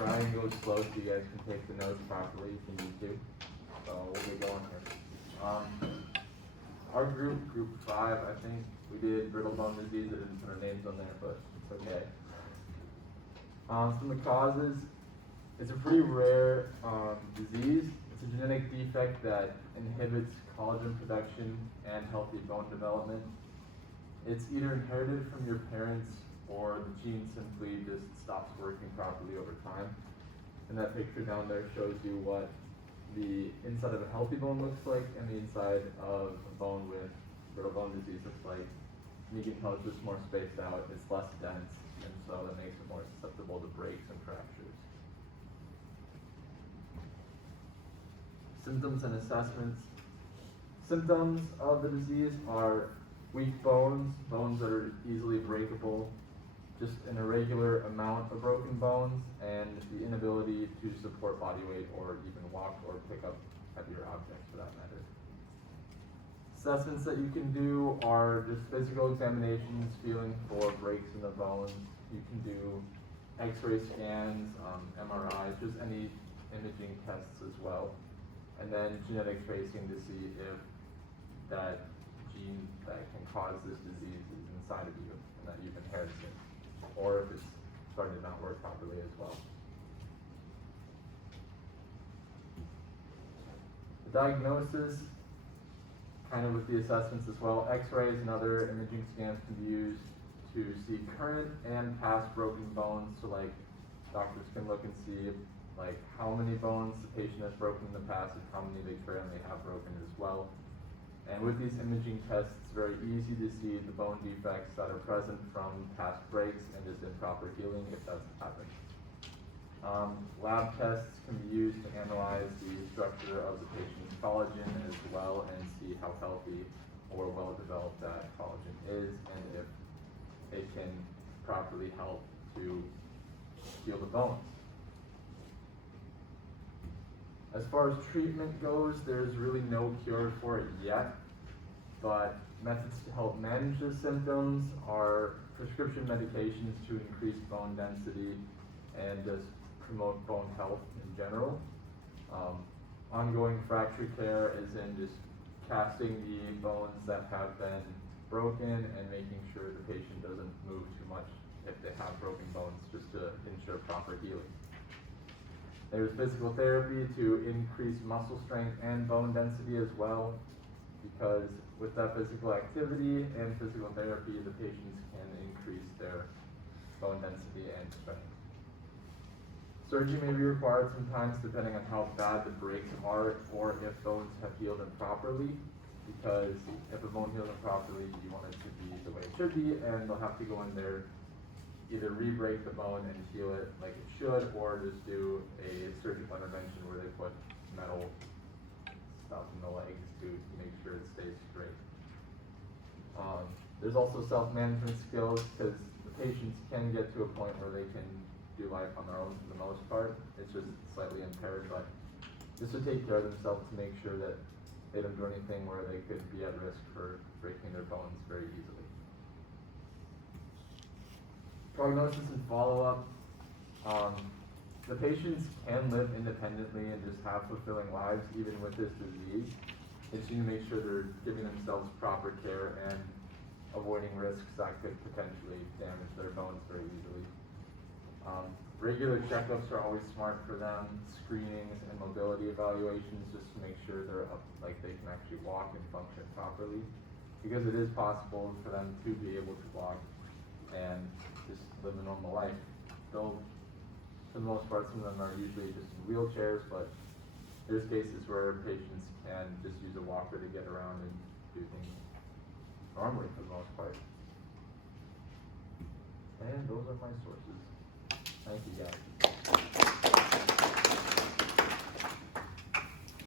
try and go slow so you guys can take the notes properly if you need to. So we'll get going here. Our group 5, I think, we did brittle bone disease. I didn't put our names on there, but it's okay. Some of the causes, it's a pretty rare disease. It's a genetic defect that inhibits collagen production and healthy bone development. It's either inherited from your parents or the gene simply just stops working properly over time. And that picture down there shows you what the inside of a healthy bone looks like and the inside of a bone with brittle bone disease looks like. And you can tell it's just more spaced out, it's less dense, and so that makes it more susceptible to breaks and fractures. Symptoms and assessments. Symptoms of the disease are weak bones, bones that are easily breakable, just an irregular amount of broken bones, and the inability to support body weight or even walk or pick up heavier objects for that matter. Assessments that you can do are just physical examinations, feeling for breaks in the bones. You can do x-ray scans, MRIs, just any imaging tests as well. And then genetic tracing to see if that gene that can cause this disease is inside of you and that you've inherited it, or if it's starting to not work properly as well. The diagnosis, kind of with the assessments as well, x-rays and other imaging scans can be used to see current and past broken bones. So like doctors can look and see like how many bones the patient has broken in the past and how many they currently have broken as well. And with these imaging tests, it's very easy to see the bone defects that are present from past breaks and just improper healing if that's happened. Lab tests can be used to analyze the structure of the patient's collagen as well and see how healthy or well developed that collagen is and if it can properly help to heal the bones. As far as treatment goes, there's really no cure for it yet, but methods to help manage the symptoms are prescription medications to increase bone density and just promote bone health in general. Ongoing fracture care is in just casting the bones that have been broken and making sure the patient doesn't move too much if they have broken bones, just to ensure proper healing. There's physical therapy to increase muscle strength and bone density as well, because with that physical activity and physical therapy, the patients can increase their bone density and strength. Surgery may be required sometimes depending on how bad the breaks are or if bones have healed improperly, because if a bone heals improperly, you want it to be the way it should be, and they'll have to go in there, either re-break the bone and heal it like it should, or just do a surgical intervention where they put metal stuff in the legs to make sure it stays straight. There's also self-management skills, because the patients can get to a point where they can do life on their own for the most part. It's just slightly impaired, but just to take care of themselves to make sure that they don't do anything where they could be at risk for breaking their bones very easily. Prognosis and follow-up. The patients can live independently and just have fulfilling lives even with this disease. It's to make sure they're giving themselves proper care and avoiding risks that could potentially damage their bones very easily. Regular checkups are always smart for them, screenings and mobility evaluations just to make sure they're up, like they can actually walk and function properly, because it is possible for them to be able to walk and just live a normal life. Though for the most part, some of them are usually just in wheelchairs, but there's cases where patients can just use a walker to get around and do things normally for the most part. And those are my sources. Thank you guys.